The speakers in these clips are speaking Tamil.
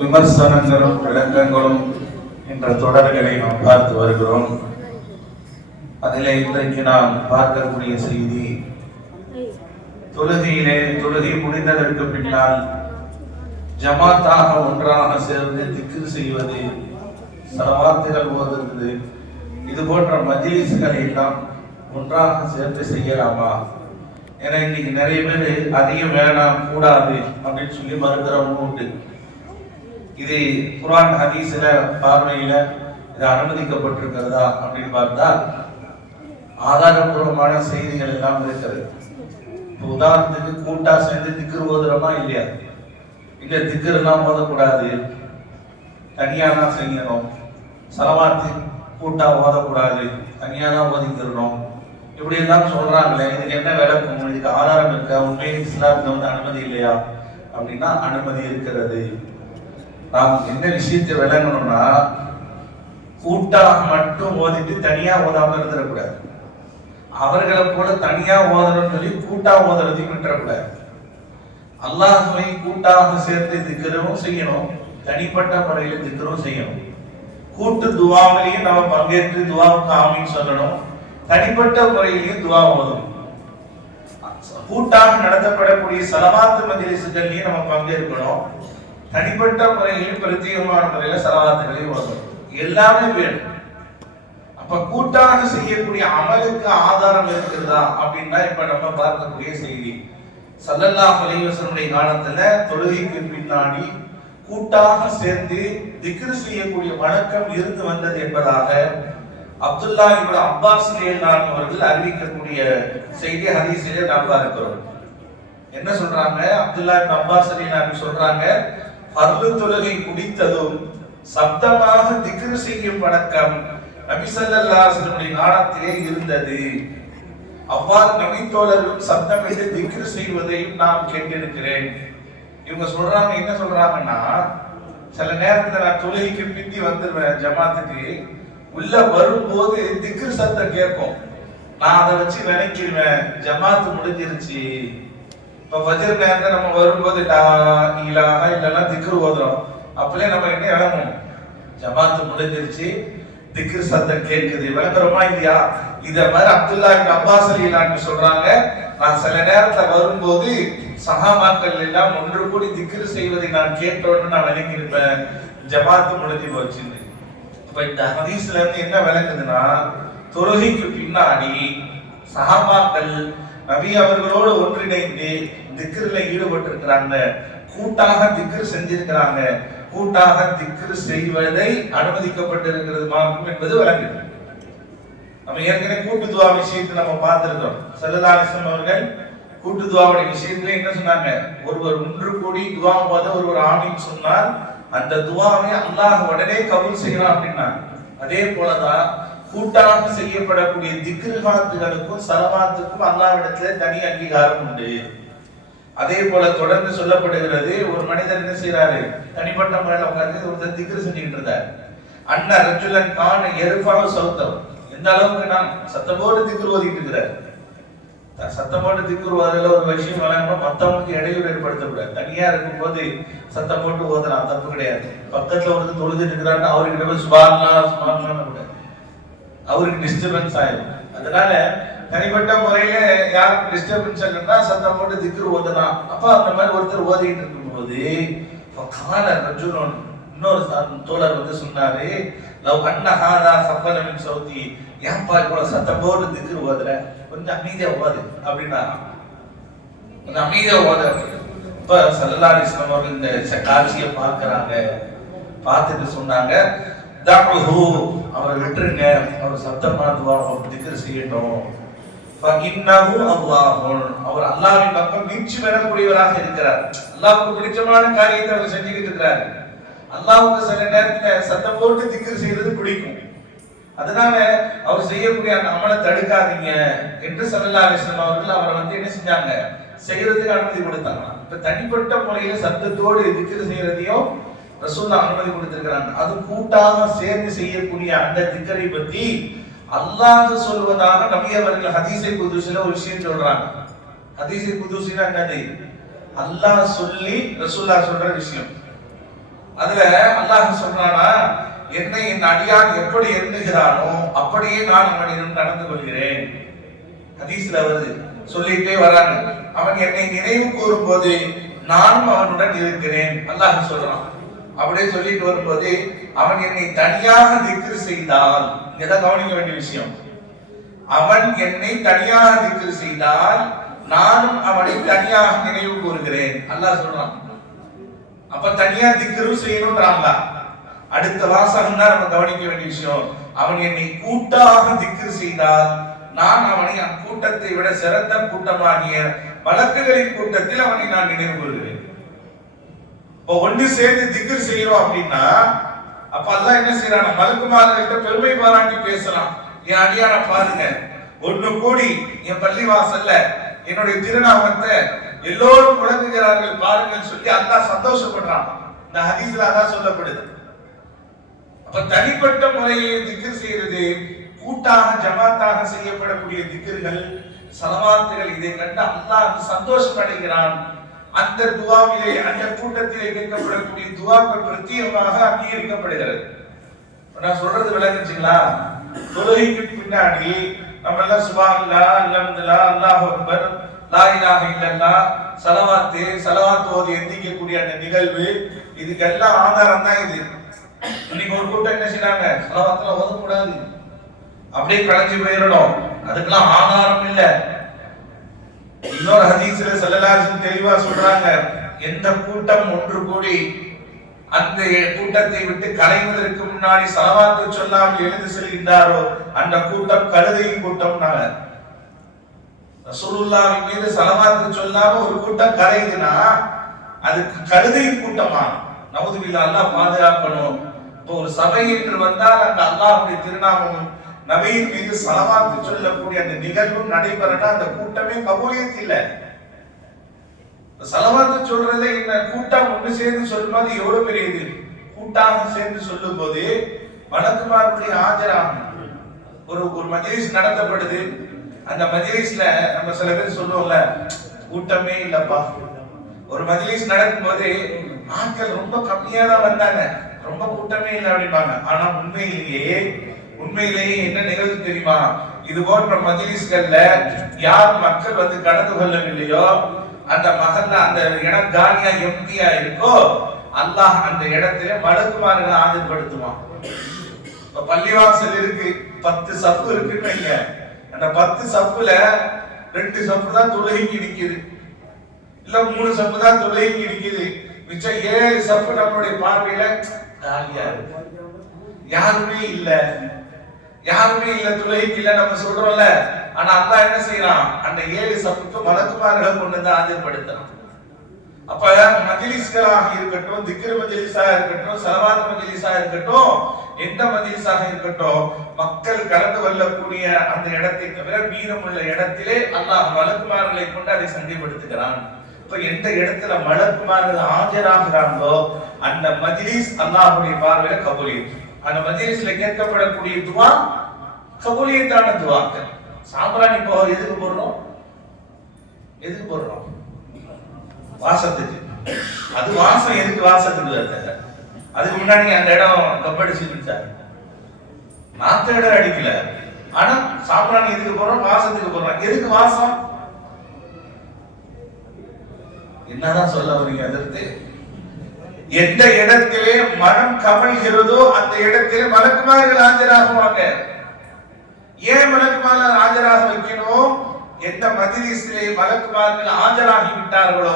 விமர்சனங்களும் விளக்கங்களும் என்ற தொடர்களை நாம் பார்த்து வருகிறோம். அதிலே இன்றைக்கு நாம் பார்க்கக்கூடிய செய்தி, தொழுகை முடிந்ததற்கு பின்னால் ஜமாத்தாக ஒன்றாக சேர்ந்து திக்ர் செய்வது, ஸலவாத்துகள் ஓதுவது, இது போன்ற மஜ்லிஸ்களை எல்லாம் ஒன்றாக சேர்ந்து செய்யலாமா? ஏன்னா இன்னைக்கு நிறைய பேர் அதிகம் வேணாம், கூடாது அப்படின்னு சொல்லி மறுக்கிறவங்க உண்டு. இது குர்ஆன் ஹதீஸ்ல பார்வையில இது அனுமதிக்கப்பட்டிருக்கிறதா அப்படின்னு பார்த்தா ஆதாரபூர்வமான செய்திகள் எல்லாம் இருக்கிறது. உதாரணத்துக்கு கூட்டா சேர்ந்து திக்ர் ஓதுறோமா இல்லையா? இல்ல திக்ர் எல்லாம் ஓதக்கூடாது, தனியா தான் செய்யணும். ஸலவாத்து கூட்டா ஓதக்கூடாது, தனியா தான் ஓதிக்கிறணும், இப்படி எல்லாம் சொல்றாங்களே, இதுக்கு என்ன விளக்கம்? இதுக்கு ஆதாரம் இருக்கா? உண்மையில் இஸ்லாத்துல வந்து அனுமதி இல்லையா அப்படின்னா அனுமதி இருக்கிறது. நாம் என்ன விஷயத்தை விளங்கணும்னா, கூட்டாக மட்டும் ஓதிட்டு தனியா ஓதாம இருந்துடக்கூடாது. அவர்களை போல தனியா ஓதணும்னு சொல்லி கூட்டா ஓதுறதையும் விட்டுறக்கூடாது. அல்லாஹ்வை கூட்டாக சேர்த்து திக்ரும் செய்யணும், தனிப்பட்ட முறையில் திக்ரும் செய்யணும். கூட்டு துவாவிலையும் நம்ம பங்கேற்று துவாவுக்கு ஆமீன் சொல்லணும், தனிப்பட்ட முறையிலையும் துவா ஓதணும். கூட்டாக நடத்தப்படக்கூடிய ஸலவாத்து மஜ்லிஸ்கள்லையும் நம்ம பங்கேற்கணும், தனிப்பட்ட முறையிலும் பிரத்யேகமான முறையில ஸலவாத்துகளையும் ஓதணும். எல்லாமே வேணும். அப்ப கூட்டாக செய்யக்கூடிய அமலுக்கு ஆதாரம் இருக்கிறதா அப்படின்னா இப்ப நம்ம பார்க்கக்கூடிய செய்தி, ஸல்லல்லாஹு அலைஹி வஸல்லம் காலத்துல தொழுகைக்கு பின்னாடி கூட்டாக சேர்ந்து திக்ர் செய்யக்கூடிய வழக்கம் இருந்து வந்தது என்பதாக அப்துல்லா இப்னு அப்பாஸ் ரலியல்லாஹு அவர்கள் அறிவிக்கக்கூடிய செய்தி ஹதீஸிலே நாம் பார்க்கிறோம். என்ன சொல்றாங்க? அப்துல்லா இப்னு அப்பாஸ் ரலியல்லாஹு சொல்றாங்க, ஃபர்து தொழுகை முடித்ததும் சப்தமாக திக்ர் செய்யும் வழக்கம் நபி ஸல்லல்லாஹு அலைஹி வஸல்லம் காலத்திலே இருந்தது. அவ்வாறு நபி தோழர்களும் சப்தமிட்டு திக்ர் செய்வதையும் நான் கேட்டிருக்கிறேன். இவங்க சொல்றாங்க, என்ன சொல்றாங்கன்னா, சில நேரத்துல நான் தொழுகைக்கு பிந்தி வந்துடுவேன் ஜமாத்துக்கு, உள்ள வரும்போது திக்ர் சத்தம் கேட்கும், நான் அதை வச்சு நினைக்கிறேன் ஜமாத்து முடிஞ்சிருச்சு. இப்ப ஃபஜ்ர் நேரத்துல நம்ம வரும்போது லா இலாஹ இல்லல்லாஹ் திக்ர் ஓதுறோம், அப்பலே நம்ம என்ன இறங்கும், ஜமாத்து முடிஞ்சிருச்சு, திக்ர் சத்தம் கேட்குது. விளங்குறோமா இல்லையா? இத மாதிரி அப்துல்லா இப்னு அப்பாஸ் ரலியல்லாஹு சொல்றாங்க, நான் சில நேரத்துல வரும்போது சஹாபாக்கள் எல்லாம் ஒன்று கூடி திக்ர் செய்வதை நான் கேட்டோன்னு நான் நினைக்கிறேன் ஜமாத்து முடிஞ்சு போச்சுன்னு. இப்ப இந்த ஹதீஸ்ல இருந்து என்ன விளங்குதுன்னா, தொழுகைக்கு பின்னாடி சஹாபாக்கள் நபி அவர்களோடு ஒன்றிணைந்து திக்ர்ல ஈடுபட்டு இருக்கிறாங்க, கூட்டாக திக்ர் செஞ்சிருக்கிறாங்க, கூட்டாக திக்ர் செய்வதை அனுமதிக்கப்பட்டிருக்கிறது மார்க்கம் என்பது விளங்குது. நம்ம ஏற்கனவே கூட்டு துவா விஷயத்தை நம்ம பார்த்திருக்கோம். ஸல்லல்லாஹு அலைஹி வஸல்லம் அவர்கள் கூட்டு துவாவுடைய விஷயத்துல என்ன சொன்னாங்க? ஒருவர் ஒன்று கூடி துவா ஓத ஒருவர் ஆமீன் சொன்னால் அந்த துவாவை அல்லாஹ் உடனே கபூல் செய்யலாம் அப்படின்னா, அதே போலதான் கூட்டாக செய்யப்படக்கூடிய திக்ருகாத்துகளுக்கும் ஸலவாத்துக்கும் அல்லாஹ்விடத்துல தனி அங்கீகாரம் உண்டு. அதே போல தொடர்ந்து சொல்லப்படுகிறது, ஒரு மனிதர் என்ன செய்யறாரு, தனிப்பட்ட முறையில் உட்கார்ந்து ஒருத்தர் திக்ர் செஞ்சுக்கிட்டு இருந்தார். அண்ணா ரஜுலன் கான எருஃபாவு சௌத்தம், எந்த அளவுக்கு நான் சத்தமோடு திக்ர் ஓதிட்டு இருக்கிறார். சத்தமோடு திக்ர் ஓதுல ஒரு விஷயம் வழங்கணும், மத்தவங்களுக்கு இடையூறு ஏற்படுத்தக்கூடாது. தனியா இருக்கும் போது சத்தம் போட்டு ஓதலாம், தப்பு கிடையாது. பக்கத்துல ஒருத்தர் தொழுதுட்டு இருக்கிறான்னு அவருக்கு போய் சுபான்லாம் கூடாது, அவருக்கு டிஸ்டர்பன்ஸ் ஆயிடும். அதனால தனிப்பட்ட முறையில யாருக்கு டிஸ்டர்பன்ஸ் ஆகுன்னா சத்தம் போட்டு திக்ர் ஓதலாம். அப்ப அந்த மாதிரி ஒருத்தர் ஓதிட்டு இருக்கும் போது கால ரஜுலன், இன்னொரு தோழர் வந்து சொன்னாரு, லவ் அன்ன ஹாதா சஃபல மின் சௌதி, ஏன்பா இவ்வளவு சத்தம் போட்டு திக்ர் ஓதுற, கொஞ்சம் அமைதியா ஓது அப்படின்னா, கொஞ்சம் அமைதியா ஓத. இப்ப ஸல்லல்லாஹு அலைஹி வஸல்லம் அவர்கள் இந்த காட்சியை பார்க்கறாங்க, பார்த்துட்டு சொன்னாங்க, தஅஹு, அவரை விட்டுருங்க, அவர் சத்தமா துவா திக்ர் செய்யட்டும். ஃபஇன்னஹு அல்லாஹுன், அவர் அல்லாஹ்வின் பக்கம் மீட்சி பெறக்கூடியவராக இருக்கிறார். அல்லாஹ்வுக்கு பிடிச்சமான காரியத்தை அவர் செஞ்சுக்கிட்டு இருக்கிறார். அல்லாஹ்வுக்கு சில நேரத்துல சத்தம் போட்டு திக்ர் செய்யறது பிடிக்கும், அதனால அவர் செய்யக்கூடிய அந்த அமலை தடுக்காதீங்க என்று ஸல்லல்லாஹு அலைஹி வஸல்லம் அவர்கள் அவரை வந்து என்ன செஞ்சாங்க, செய்யறதுக்கு அனுமதி கொடுத்தாங்க. இப்ப தனிப்பட்ட முறையில சத்தத்தோடு திக்ர் செய்யறதையும் ரசூலுல்லாஹ் அனுமதி கொடுத்திருக்கிறாங்க. அது கூட்டாக சேர்ந்து செய்யக்கூடிய அந்த திக்ரை பத்தி அல்லாஹ் சொல்வதாக நபி அவர்கள் ஹதீஸை குதுஸில ஒரு விஷயம் சொல்றாங்க. ஹதீஸை குதுஸினா என்னது? அல்லாஹ் சொல்லி ரசூலுல்லாஹ் சொல்ற விஷயம். அதுல அல்லாஹ் சொல்றானா, என்னை என் அடியான் எப்படி எண்ணுகிறானோ அப்படியே நான் அவனிடம் நடந்து கொள்கிறேன். ஹதீஸ்ல வருது, சொல்லிட்டே வராங்க. அவன் என்னை நினைவு கூறும் போது நானும் அவனுடன் இருக்கிறேன் அல்லாஹ் சொல்றான். அப்படியே சொல்லிட்டு வரும்போது அவன் என்னை தனியாக திக்ர் செய்தால், இங்கதான் கவனிக்க வேண்டிய விஷயம், அவன் என்னை தனியாக திக்ர் செய்தால் நானும் அவனை தனியாக நினைவு கூறுகிறேன் அல்லாஹ் சொல்றான். அப்ப தனியா திக்ரும் செய்யணும்ன்றாங்க. அடுத்த வாசகம் தான் நம்ம கவனிக்க வேண்டிய விஷயம். அவன் என்னை கூட்டாக திக்ர் செய்தால் நான் அவனை அக்கூட்டத்தை விட சிறந்த கூட்டமாகிய மலக்குகளின் கூட்டத்தில் அவனை நான் நினைவு கூறுகிறேன். ஒன்று சேர்ந்து திக்ர் செய்யறோம் அப்படின்னா அப்ப அல்லாஹ் என்ன செய்யறான், மலக்குமார்கள்ட்ட பெருமை பாராட்டி பேசலாம். என் அடியான பாருங்க, ஒண்ணு கூடி என் பள்ளி வாசல்ல என்னுடைய திருநாமத்தை எல்லோரும் முழங்குகிறார்கள் பாருங்கள் சொல்லி அல்லாஹ் சந்தோஷப்படுறான். இந்த ஹதீஸ்ல அதான் சொல்லப்படுது. அப்ப தனிப்பட்ட முறையில் திக்ர் செய்யறது, கூட்டாக ஜமாத்தாக செய்யப்படக்கூடிய திக்ர்கள், ஸலவாத்துகள், இதை கண்டு அல்லாஹ் சந்தோஷம் அடைகிறான். அந்த துஆவிலே, அந்த கூட்டத்திலே கேட்கப்படக்கூடிய துஆக்கள் பிரத்யேகமாக அங்கீகரிக்கப்படுகிறது. நான் சொல்றது விளங்குச்சுங்களா? தொழுகைக்கு பின்னாடி நம்ம எல்லாம் சுப்ஹானல்லாஹ், அல்ஹம்துலில்லாஹ், அல்லாஹு அக்பர், லா இலாஹ இல்லல்லாஹ், ஸலவாத் ஓதி எந்திக்கக்கூடிய அந்த நிகழ்வு, இதுக்கெல்லாம் ஆதாரம் தான் இது. இன்னைக்கு ஒரு கூட்டம் என்ன செய்றாங்க, ஸலவாத்லாம் ஓதக்கூடாது, அப்படியே கலைஞ்சு போயிடணும், அதுக்கெல்லாம் ஆதாரம் இல்ல. இன்னொரு ஹதீஸ்ல ஸல்லல்லாஹு அலைஹி வஸல்லம் தெளிவா சொல்றாங்க, எந்த கூட்டம் ஒன்று கூடி அந்த கூட்டத்தை விட்டு கலைவதற்கு முன்னாடி ஸலவாத்து சொல்லாமல் எழுந்து செல்கின்றாரோ அந்த கூட்டம் கழுதையின் கூட்டம்னாங்க. ரசூலுல்லாஹ்வின் மீது ஸலவாத்து சொல்லாம ஒரு கூட்டம் கலையுதுன்னா அது கழுதையின் கூட்டமா? நவுதுபில்லாஹ், அல்லாஹ் பாதுகாக்கணும். இப்போ ஒரு சபை என்று வந்தால் அந்த அல்லாஹ்வுடைய திருநாமமும் நபியின் மீது ஸலவாத்து சொல்லக்கூடிய அந்த நிகழ்வும் நடைபெறனா அந்த கூட்டமே கபூலியத் இல்லை. ஸலவாத்து சொல்றதே என்ன, கூட்டம் ஒன்று சேர்ந்து சொல்லும்போது எவ்வளவு பெரிய இது. கூட்டாக சேர்ந்து சொல்லும் போது மலக்குமார்களுடைய ஆஜராகும். ஒரு மஜ்லிஸ் நடத்தப்படுது, அந்த மஜ்லிஸ்ல நம்ம சில பேர் சொல்லுவோம்ல, கூட்டமே இல்லப்பா. ஒரு மஜ்லிஸ் நடக்கும் போது ஆட்கள் ரொம்ப கம்மியா தான் வந்தாங்க, ரொம்ப கூட்டமே இல்லை அப்படிம்பாங்க. ஆனா உண்மையிலேயே என்ன நிகழ்வு தெரியுமா? இது போன்ற மஜ்லிஸ்கள்ல யார் மக்கள் வந்து கடந்து கொள்ளவில்லையோ அந்த மகல்ல அந்த இடம் காலியா எம்டியா இருக்கோ அல்லாஹ் அந்த இடத்துல மலக்குமார்களை ஆஜர்படுத்துவான். இப்ப பள்ளிவாசல் இருக்கு, 10 சஃப் இருக்குன்னு வைங்க, அந்த 10 சஃப்ல 2 சஃப் தான் தொழுகைக்கு நிக்குது, இல்ல 3 சஃப் தான் தொழுகைக்கு நிக்குது, மிச்சம் 7 சஃப் நம்மளுடைய பார்வையில காலியா இருக்கு. யாருமே இல்ல தொழுகைக்கு இல்ல நம்ம சொல்றோம்ல. ஆனா அல்லாஹ் என்ன செய்யறான், அந்த 7 சஃப்க்கு மலக்குமார்களை கொண்டு வந்து ஆஜர்படுத்துறான். அப்ப மஜ்லிஸ்களாக இருக்கட்டும், திக்ர் மஜ்லிஸாக இருக்கட்டும், ஸலவாத் மஜ்லிஸாக இருக்கட்டும், எந்த மஜ்லிஸாக இருக்கட்டும், மக்கள் கலந்து கொள்ளக்கூடிய அந்த இடத்தை தவிர மீதமுள்ள இடத்திலே அல்லாஹ் மலக்குமார்களை கொண்டு அதை சந்தைப்படுத்துகிறான். இப்ப எந்த இடத்துல மலக்குமார்கள் ஆஜராகிறாங்களோ அந்த மஜ்லிஸ் அல்லாஹ்வுடைய பார்வையில கபூலியத். அந்த மஜ்லிஸ்ல கேட்கப்படக்கூடிய துஆ கபூலியத்தான துஆக்கள். சாம்பிராணி இப்போ எதுக்கு போடுறோம்? வாசத்துக்கு. அது வாசம் எதுக்கு வாசத்துக்கு வருது? அதுக்கு முன்னாடி அந்த இடம் கப்படிச்சு இருந்துச்சாரு, நாத்த இடம் அடிக்கல. ஆனா சாம்பிராணி எதுக்கு போடுறோம்? வாசத்துக்கு போடுறோம். எதுக்கு வாசம்? என்னதான் சொல்ல வரீங்க? அதற்கு எந்த இடத்திலே மனம் கமழ்கிறதோ அந்த இடத்திலே மலக்குமார்கள் ஆஜராகுவாங்க. ஏன் மலக்குமார்கள் ஆஜராக வைக்கணும்? எந்த மஜ்லிஸிலே மலக்குமார்கள் ஆஜராகி விட்டார்களோ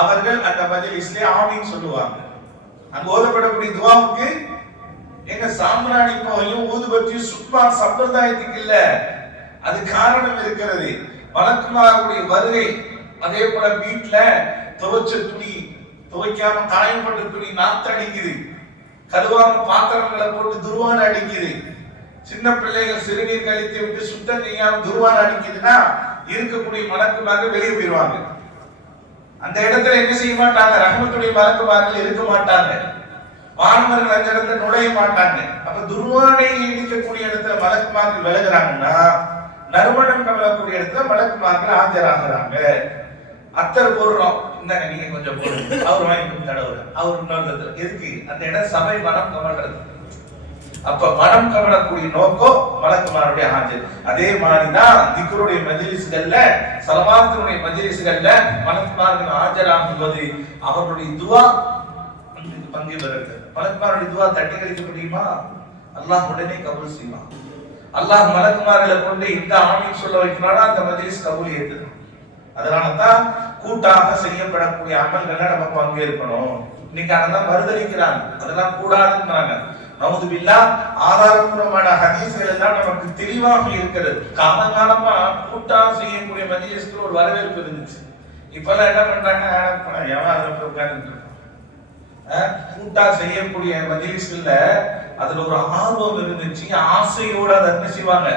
அவர்கள் அந்த மஜ்லிஸிலே ஆமீன் சொல்லுவாங்க. அங்க ஓதப்படக்கூடிய துஆவுக்கு எங்க சாம்பிராணி போயும் ஊதுபத்தியும் சும்மா சம்பிரதாயத்துக்கு இல்ல, அது காரணம் இருக்கிறது. மலக்குமார்களுடைய வருகை. அதே போல வீட்டுல துவைச்ச துணி, துவைக்காம காயப்பட்ட துணி நாத்த அடிக்குது, கழுவாம பாத்திரங்களை போட்டு துருவான அடிக்குது, சின்ன பிள்ளைகள் சிறுநீர் கழித்து விட்டு சுத்தம் செய்யாம துருவான அடிக்குதுன்னா இருக்கக்கூடிய மலக்குமார்கள் வெளியே போயிடுவாங்க. அந்த இடத்துல என்ன செய்ய மாட்டாங்க? ரஹ்மத்துடைய மலக்குமார்கள் இருக்க மாட்டாங்க, வானவர்கள் அந்த இடத்துல நுழைய மாட்டாங்க. அப்ப துருவானை இடிக்கக்கூடிய இடத்துல மலக்குமார்கள் விலகுறாங்கன்னா நறுமணம் கமலக்கூடிய இடத்துல மலக்குமார்கள் ஆஜராகிறாங்க. அத்தர் போடுறோம், இந்தாங்க நீங்க கொஞ்சம் போடுங்க, அவர் வாங்கி தடவுற, அவர் இன்னொரு எதுக்கு அந்த இடம் சபை மனம் கவர்றது. அப்ப மனம் கவரக்கூடிய நோக்கம் மலக்குமாருடைய ஹாஜர். அதே மாதிரிதான் திக்ருடைய மஜ்லிஸ்கள்ல, ஸலவாத்துடைய மஜ்லிஸ்கள்ல மலக்குமார்கள் ஆஜராகும் போது அவர்களுடைய துஆ பங்கு பெறுகிறது. மலக்குமாருடைய துஆ தட்டி கழிக்க முடியுமா? அல்லாஹ் உடனே கபூல் செய்வான். அல்லாஹ் மலக்குமார்களை கொண்டு இந்த ஆமீன் சொல்ல வைக்கிறானா அந்த மஜ்லிஸ் கபூலியத்து. அதனாலதான் கூட்டாக செய்யப்படக்கூடிய அமல்களை நம்ம பங்கேற்கணும். இன்னைக்கு அதெல்லாம் மறுதளிக்கிறாங்க, அதெல்லாம் கூடாதுன்றாங்க. நவுது பில்லாஹ், ஆதாரபூர்வமான ஹதீஸ்கள் எல்லாம் நமக்கு தெளிவாக இருக்கிறது. காலகாலமா கூட்டா செய்யக்கூடிய மஜ்லிஸ்க்கு ஒரு வரவேற்பு இருந்துச்சு. இப்பெல்லாம் என்ன பண்றாங்க, கூட்டா செய்யக்கூடிய மஜ்லிஸ்கள்ல அதுல ஒரு ஆர்வம் இருந்துச்சு, ஆசையோட அதை என்ன செய்வாங்க.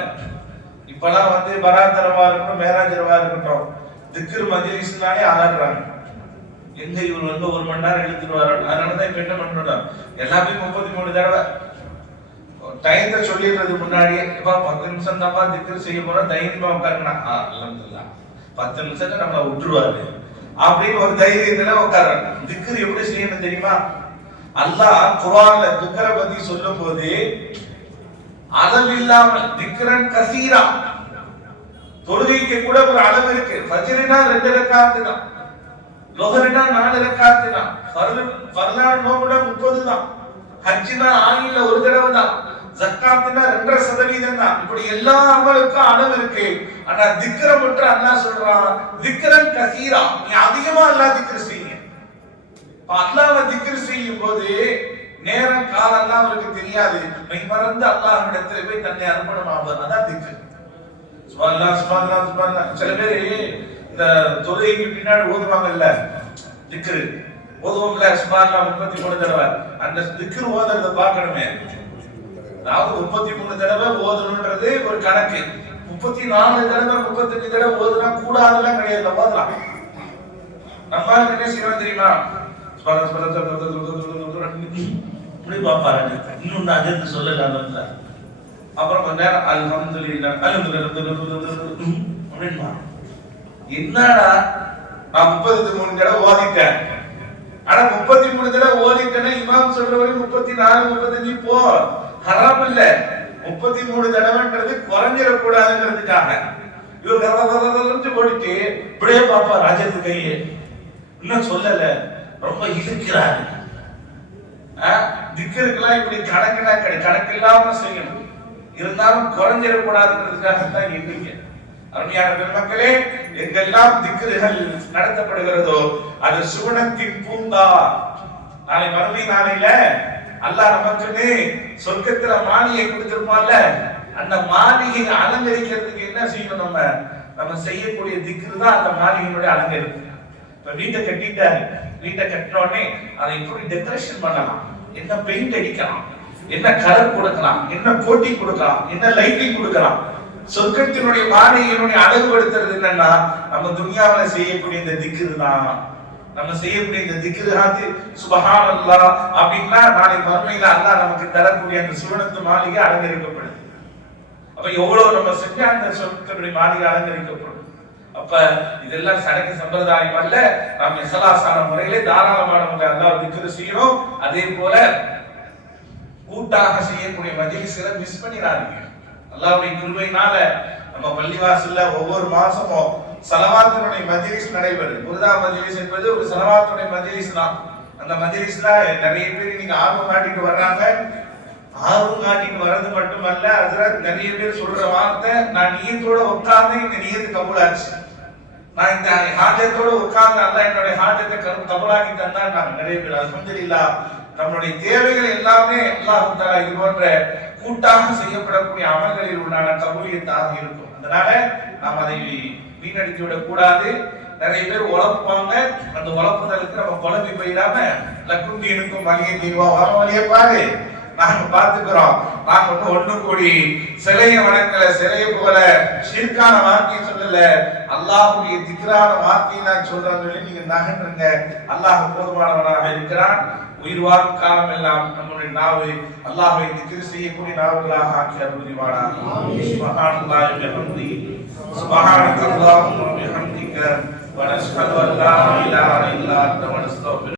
இப்பெல்லாம் பராத்தரவா இருக்கட்டும், மேராஜரவா இருக்கட்டும், திக்ர் மஜ்லிஸ்னாலே அலறாங்க. எங்க இவர் 1 மணி நேரம் எடுத்துட்டு வரோம். அதனாலதான் இப்ப என்ன பண்றோம், எல்லாமே 33 தடவை டயத்தை சொல்லிடுறது முன்னாடியே. இப்ப 10 நிமிஷம் தான் திக்ர் செய்ய போறோம், தைரியமா உட்காருனா அல்ஹம்துலில்லாஹ் 10 நிமிஷத்துல நம்மள விட்டுருவாரு அப்படின்னு ஒரு தைரியத்துல உட்காரணும். திக்ர் எப்படி செய்யணும் தெரியுமா? அல்லாஹ் குர்ஆன்ல திக்ர பத்தி சொல்லும் போது அளவில்லாமல் திக்ரன் கசீரா, தொழுகைக்கு கூட ஒரு அளவு இருக்கு. ஃபஜ்ரினா 2 ரக்காத் தான், லோஹர்னா 4 ரக்காத் தான், ஃபர்லான நோம்புனா 30 தான், ஹஜ்ஜினா ஆயில 1 தடவை தான், ஜக்காத்னா 2.5% தான். இப்படி எல்லா அமலுக்கும் அளவு இருக்கு. ஆனா திக்ர மட்டும் அல்லாஹ் சொல்றான், திக்ரன் கசீரா, நீ அதிகமா அல்லாஹ் திக்ர் செய்யுங்க. அல்லாஹ்வை திக்ர் செய்யும் போது நேரம் காலம்லாம் அவருக்கு தெரியாது. மெய் மறந்து அல்லாஹ்விடத்தில் போய் தன்னை அர்ப்பணமாவது, அதான் திக்ர். சுப்ஹானல்லாஹ் சுப்ஹானல்லாஹ் சுப்ஹானல்லாஹ். சில பேர் இந்த தொழுகைக்கு பின்னாடி ஓதுவாங்கல்ல திக்ர், ஓதுவோம்ல சுப்ஹானல்லாஹ் 33 தடவை. அந்த திக்ர் ஓதுறத பார்க்கணுமே. அதாவது 33 தடவை ஓதணும்ன்றது ஒரு கணக்கு. 34 தடவை 35 தடவை ஓதுனா கூடாதெல்லாம் கிடையாது, ஓதலாம். நம்ம என்ன செய்யணும் தெரியுமா? இப்படி பாப்பாரு, இன்னும் அஜர்த்து சொல்லல. அப்புறம் கொஞ்ச நேரம் அல்ஹம்துலில்லாஹ் அப்படின்னா, என்னடா நான் 33 தடவை ஓதிட்டேன். ஆனா 33 தடவை ஓதிட்டேன்னா இமாம் சொல்ற வரைக்கும் 34 35 போ, ஹராம் இல்ல. 33 தடவைன்றது குறைஞ்சிடக்கூடாதுன்றதுக்காக இவர் கரகரகரன்னு போட்டுட்டு இப்படியே பாப்பா ராஜத்து கையே இன்னும் சொல்லல, ரொம்ப இழுக்கிறாரு. திக்கருக்கெல்லாம் இப்படி கணக்கு இல்லாம செய்யணும். இருந்தாலும் குறைஞ்சிடக்கூடாதுன்றதுக்காகத்தான் எண்ணிக்கை. அருமையான பெருமக்களே, எங்கெல்லாம் திக்ருகள் நடத்தப்படுகிறதோ அது சுவனத்தின் பூங்கா. நாளை மறுமை நாளையில அல்லாஹ் நமக்குன்னு சொர்க்கத்துல மாளிகை கொடுத்திருப்பான்ல, அந்த மாளிகையை அலங்கரிக்கிறதுக்கு என்ன செய்யணும்? நம்ம செய்யக்கூடிய திக்ரு தான் அந்த மாளிகையினுடைய அலங்கரிப்பு. இப்ப வீட்டை கட்டிட்டாரு, வீட்டை கட்டின உடனே அதை எப்படி டெக்கரேஷன் பண்ணலாம், என்ன பெயிண்ட் அடிக்கலாம், என்ன கலர் கொடுக்கலாம், என்ன கோட்டி கொடுக்கலாம், என்ன லைட்டிங் கொடுக்கலாம். சொர்க்கத்தினுடைய மாளிகையினுடைய அழகுபடுத்துறது என்னன்னா நம்ம துன்யாவுல செய்யக்கூடிய இந்த திக்ரு தான். நம்ம செய்யக்கூடிய இந்த திக்ருஹாத்து சுப்ஹானல்லாஹ் அப்படின்னா நாளை மறுமையில அல்லாஹ் நமக்கு தரக்கூடிய அந்த சுவனத்து மாளிகை அலங்கரிக்கப்படுது. அப்ப எவ்வளவு நம்ம செஞ்சா அந்த சொர்க்கத்தினுடைய மாளிகை அலங்கரிக்கப்படும். அப்ப இதெல்லாம் சடங்கு சம்பிரதாயம் அல்ல. நாம் இஸ்லாசான முறையிலே தாராளமான முறையில் அல்லாஹ் திக்ரு செய்யணும். அதே போல கூட்டாக செய்யக்கூடிய மஜ்லிஸ்களை மிஸ் பண்ணிடாதீங்க. அல்லாஹ்வுடைய கிருபையினால நம்ம பள்ளிவாசல்ல ஒவ்வொரு மாசமும் ஸலவாத்துடைய மஜ்லிஸ் நடைபெறுது. புர்தா மஜ்லிஸ் என்பது ஒரு ஸலவாத்துடைய மஜ்லிஸ் தான். அந்த மஜ்லிஸ்ல நிறைய பேர் இன்னைக்கு ஆர்வம் காட்டிட்டு வர்றாங்க. ஆர்வம் காட்டிட்டு வர்றது மட்டுமல்ல, அதுல நிறைய பேர் சொல்ற வார்த்தை, நான் நியத்தோட உட்கார்ந்து இந்த நியத்து கபூலாச்சு, நான் இந்த ஹாஜத்தோட உட்கார்ந்து அல்லாஹ் என்னுடைய ஹாஜத்தை கபூலாக்கி தந்தா. நான் நிறைய பேர் அல்ஹம்துலில்லாஹ் நம்மளுடைய தேவைகள் எல்லாமே அல்லாஹ் தஆலா இது போன்ற கூட்டாக செய்யப்படக்கூடிய அமல்களில் உண்டான கபூலியத்தாக இருக்கும். அதனால நாம் அதை வீணடித்து விடக் கூடாது. நிறைய பேர் உழப்புவாங்க, அந்த உழப்புதலுக்கு நம்ம குழம்பி போயிடாம லக்குண்டி எனக்கும் வழியை தீர்வா வர வழியை பாரு, நாங்க பாத்துக்கிறோம். நாங்க ஒண்ணு கூடி சிலையை வணங்கல, சிலையை போல ஷிர்கான வார்த்தையை சொல்லல, அல்லாஹ்வுடைய திக்ரான வார்த்தையை நான் சொல்றேன்னு சொல்லி நீங்க நகன்றுங்க. அல்லாஹ் போதுமானவனாக இருக்கிறான். உயிர் வாழும் காலம் எல்லாம் நம்முடைய நாவை அல்லாஹ்வை திக்ர் செய்யக்கூடிய நாவுகளாக ஆக்கி அருள்வானாக. சுப்ஹானல்லாஹி வ பிஹம்திஹி சுப்ஹானக்கல்லாஹும்ம வ பிஹம்திக ونشهد أن لا إله إلا أنت ونستغفرك